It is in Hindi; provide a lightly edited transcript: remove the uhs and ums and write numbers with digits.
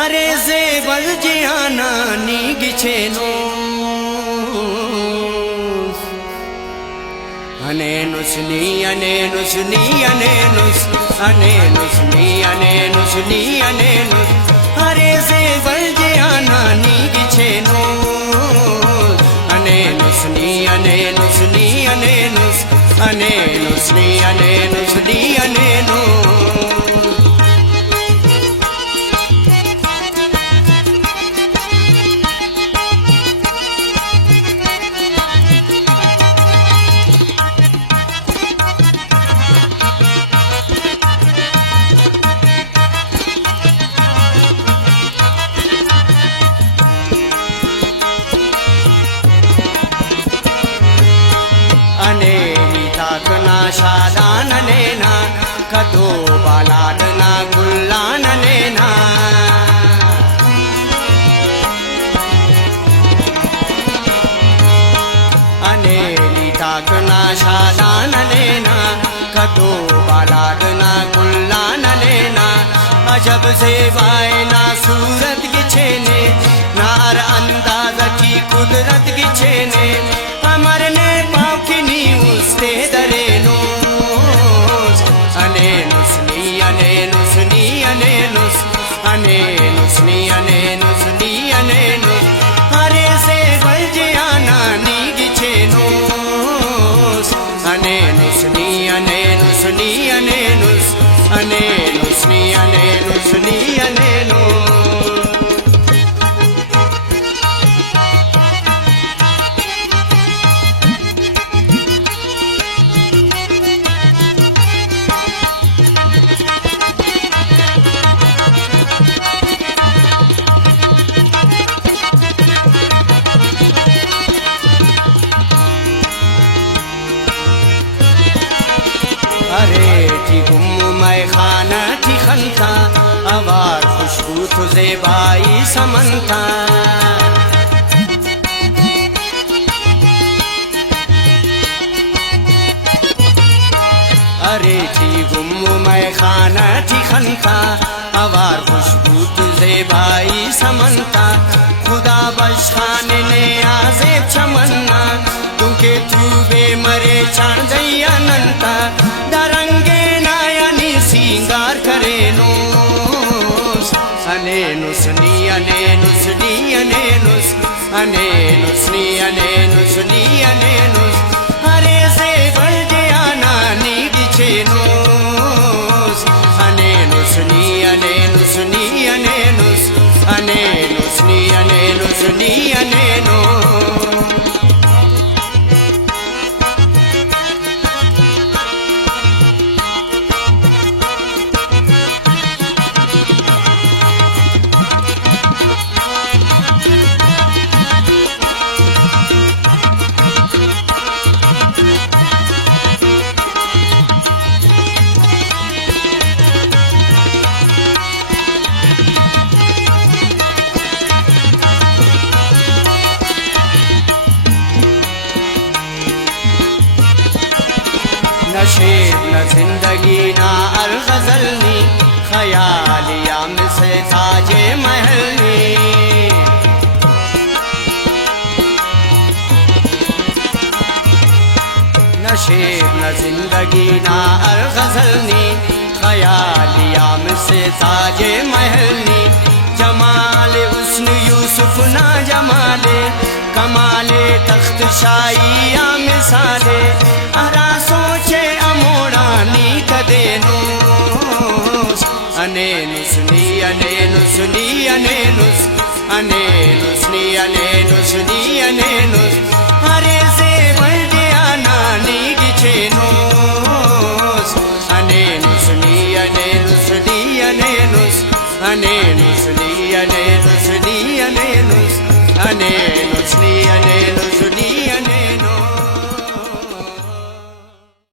अरे जेबल जियाना नीगिछेनो अनेनुस नी अनेनुस नी अनेनुस अनेनुस नी अनेनुस नी अनेनुस अरे जेबल जियाना नीगिछेनो अनेनुस नी अनेनुस नी अनेनुस अनेनुस नी अनेनुस नी अनेनुस अनेनिताकना शादाननेना कतो बालाडना गुल्लाननेना अनेनिताकना शादाननेना कतो बालाडना गुल्लाननेना अजब से वायना सूरत गिछेने नार अंदाज की कुदरत गिछेने अमर ने पाकिनी उसते दरेनुस अनेनुस नी अनेनुस नी अनेनुस अनेनुस नी अनेनुस नी अनेनुस अरे से बलजियाना नी गिछेनुस अनेनुस नी अनेनुस नी अनेनुस अनेनुस नी अनेनुस नी अनेनुस अरे थी गुम मैं खाना थी खनता आवार खुशबू तो ज़ेबाई समनता अरे थी गुम मैं खाना थी खनता आवार खुशबू तो ज़ेबाई समनता खुदा बश खाने ने आज़ेब चमन्ना तुमके तूबे मरे चाण दैया नंता दरंगे नायनी सिंगार करेनुस अनेनुस नी अनेनुस नी अनेनुस अनेनुस नी अनेनुस नी अनेनुस अरे से बलजियाना नी गिछेनुस अनेनुस नी अनेनुस नी अनेनुस अनेनुस नी अनेनुस नी अनेनुस नशेब न जिंदगी ना अलगजलनी ख्यालिया में से ताजे महलनी नशेब न जिंदगी ना अलगजलनी ख्यालिया में से ताजे महलनी जमाले उस्न यूसुफ ना जमाले कमाले तख्त शाहिया मिसाले अरा सोचे अमोड़ानी कदेनुस अनेनुस नी अनेनुस नी अनेनुस अनेनुस नी अनेनुस नी अनेनुस अरे से बलजियाना नी गिछेनुस अनेनुस नी अनेनुस नी anenus, anenus li, anenus li, anenus, anenus li,